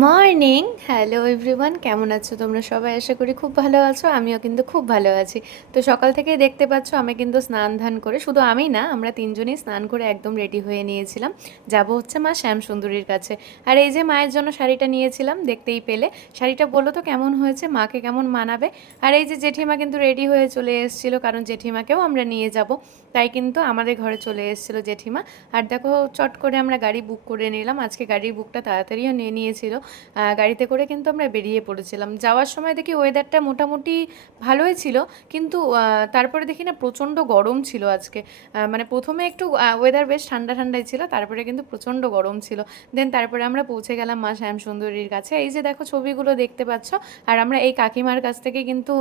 Morning. Hello everyone, কেমন আছো তোমরা সবাই? আশা করি খুব ভালো আছো। আমিও কিন্তু খুব ভালো আছি। তো সকাল থেকেই দেখতে পাচ্ছ আমি কিন্তু স্নান ধান করে, শুধু আমি না, আমরা তিনজনই স্নান করে একদম রেডি হয়ে নিয়েছিলাম। যাব হচ্ছে মা শ্যামসুন্দরীর কাছে। আর এই যে মায়ের জন্য শাড়িটা নিয়েছিলাম, দেখতেই পেলে। শাড়িটা বলো তো কেমন হয়েছে, মাকে কেমন মানাবে। আর এই যে জেঠিমা কিন্তু রেডি হয়ে চলে এসেছিলো, কারণ জেঠিমাকেও আমরা নিয়ে যাব। তাই কিন্তু আমাদের ঘরে চলে এসেছিলো জেঠিমা। আর দেখো, চট করে আমরা গাড়ি বুক করে নিলাম। আজকে গাড়ির বুকটা তাড়াতাড়িও নিয়ে নিয়েছিল। গাড়িতে করে কিন্তু আমরা বেরিয়ে পড়েছিলাম। যাওয়ার সময় দেখি ওয়েদারটা মোটামুটি ভালোই ছিল, কিন্তু তারপরে দেখি না প্রচণ্ড গরম ছিল আজকে। মানে প্রথমে একটু ওয়েদার বেশ ঠান্ডা ঠান্ডাই ছিল, তারপরে কিন্তু প্রচণ্ড গরম ছিল। দেন তারপরে আমরা পৌঁছে গেলাম মা শ্যামসুন্দরীর কাছে। এই যে দেখো ছবিগুলো দেখতে পাচ্ছ। আর আমরা এই কাকিমার কাছ থেকে কিন্তু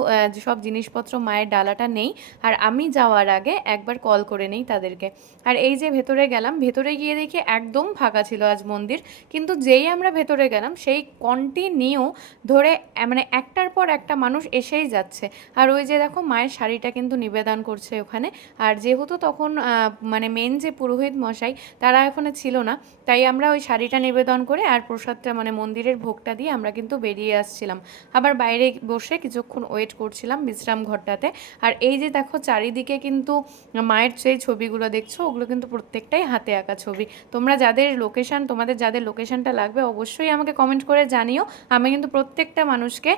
সব জিনিসপত্র, মায়ের ডালাটা নেই। আর আমি যাওয়ার আগে একবার কল করে নেই তাদেরকে। আর এই যে ভেতরে গেলাম, ভেতরে গিয়ে দেখি একদম ফাঁকা ছিল আজ মন্দির। কিন্তু যেই আমরা ভেতরে গেলাম, সেই কন্টিনিউ ধরে মানে একটার পর একটা মানুষ এসেই যাচ্ছে। আর ওই যে দেখো মায়ের শাড়িটা কিন্তু নিবেদন করছে ওখানে। আর যেহেতু তখন মানে মেন যে পুরোহিত মশাই তারা এখানে ছিল না, তাই আমরা ওই শাড়িটা নিবেদন করে আর প্রসাদটা মানে মন্দিরের ভোগটা দিয়ে আমরা কিন্তু বেরিয়ে আসছিলাম। আবার বাইরে বসে কিছুক্ষণ ওয়েট করছিলাম বিশ্রাম ঘরটাতে। আর এই যে দেখো চারিদিকে কিন্তু মায়ের যে ছবিগুলো দেখছো, ওগুলো কিন্তু প্রত্যেকটাই হাতে আঁকা ছবি। তোমরা যাদের লোকেশন, তোমাদের যাদের লোকেশনটা লাগবে অবশ্যই আমাকে কমেন্ট করে জানিও। আমি কিন্তু প্রত্যেকটা মানুষকে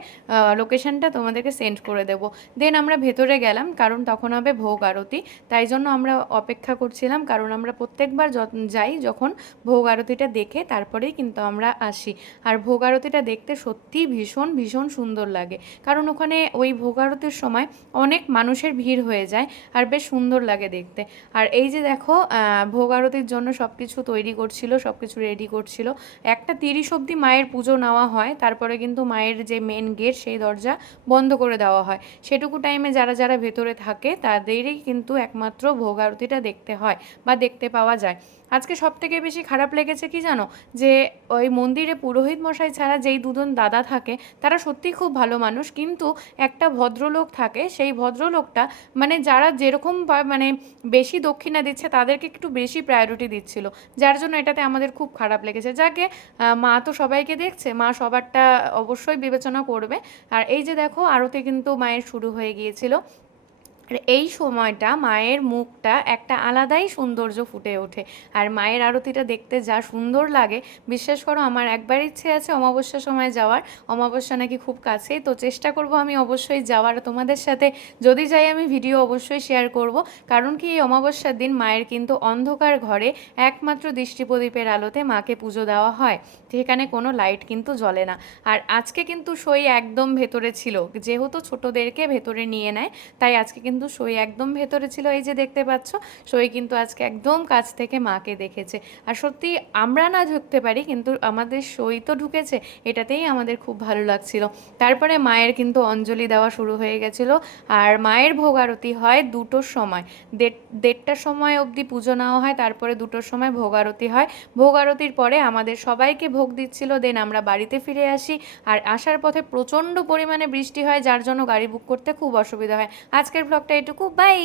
লোকেশনটা তোমাদেরকে সেন্ড করে দেবো। দেন আমরা ভেতরে গেলাম, কারণ তখন হবে ভোগ আরতি। তাই জন্য আমরা অপেক্ষা করছিলাম, কারণ আমরা প্রত্যেকবার যাই যখন ভোগ আরতিটা দেখে তারপরেই কিন্তু আমরা আসি। আর ভোগ আরতিটা দেখতে সত্যিই ভীষণ ভীষণ সুন্দর লাগে, কারণ ওখানে ওই ভোগ আরতির সময় অনেক মানুষের ভিড় হয়ে যায় আর বেশ সুন্দর লাগে দেখতে। আর এই যে দেখো ভোগ আরতির জন্য সব কিছু তৈরি করছিল, সব কিছু রেডি করছিল। 1:30 অবধি মায়ের পুজো নেওয়া হয়, তারপরে কিন্তু মায়ের যে মেন গেট সেই দরজা বন্ধ করে দেওয়া হয়। সেটুকু টাইমে যারা যারা ভেতরে থাকে তাদেরই কিন্তু একমাত্র ভোগ আরতিটা দেখতে হয় বা দেখতে পাওয়া যায়। আজকে সব থেকে বেশি খারাপ লেগেছে কি জানো, যে ওই মন্দিরে পুরোহিত মশাই ছাড়া যেই দুজন দাদা থাকে তারা সত্যিই খুব ভালো মানুষ, কিন্তু একটা ভদ্রলোক থাকে, সেই ভদ্রলোকটা মানে যারা যেরকম মানে বেশি দক্ষিণা দিচ্ছে তাদেরকে একটু বেশি প্রায়োরিটি দিচ্ছিল, যার জন্য এটাতে আমাদের খুব খারাপ লেগেছে। যাকে মা তো সবাইকে দেখছে, মা সবারটা অবশ্যই বিবেচনা করবে। আর এই যে দেখো আরতি কিন্তু মায়ের শুরু হয়ে গিয়েছিল। আর এই সময়টা মায়ের মুখটা একটা আলাদাই সৌন্দর্য ফুটে ওঠে। আর মায়ের আরতিটা দেখতে যা সুন্দর লাগে, বিশ্বাস করো আমার একবার ইচ্ছে আছে অমাবস্যার সময় যাওয়ার। অমাবস্যা নাকি খুব কাছেই, তো চেষ্টা করব আমি অবশ্যই যাওয়ার। তোমাদের সাথে যদি যাই আমি ভিডিও অবশ্যই শেয়ার করব। কারণ কি, এই অমাবস্যার দিন মায়ের কিন্তু অন্ধকার ঘরে একমাত্র দৃষ্টি প্রদীপের আলোতে মাকে পুজো দেওয়া হয়, সেখানে কোনো লাইট কিন্তু জ্বলে না। আর আজকে কিন্তু সই একদম ভেতরে ছিল, যেহেতু ছোটদেরকে ভেতরে নিয়ে নেয়, তাই আজকে কিন্তু সই একদম ভেতরে ছিল। এই যে দেখতে পাচ্ছ, সই কিন্তু আজকে একদম কাছ থেকে মাকে দেখেছে। আর সত্যি আমরা না ঢুকতে পারি, কিন্তু আমাদের সই তো ঢুকেছে, এটাতেই আমাদের খুব ভালো লাগছিল। তারপরে মায়ের কিন্তু অঞ্জলি দেওয়া শুরু হয়ে গেছিল। আর মায়ের ভোগ আরতি হয় 2টোর সময়। 1:30টার সময় অবধি পুজো নেওয়া হয়, তারপরে 2টোর সময় ভোগ আরতি হয়। ভোগ আরতির পরে আমাদের সবাইকে ভোগ দিচ্ছিল, দেন আমরা বাড়িতে ফিরে আসি। আর আসার পথে প্রচণ্ড পরিমাণে বৃষ্টি হয়, যার জন্য গাড়ি বুক করতে খুব অসুবিধা হয়। আজকের ব্লগটা এটুকু, বাই।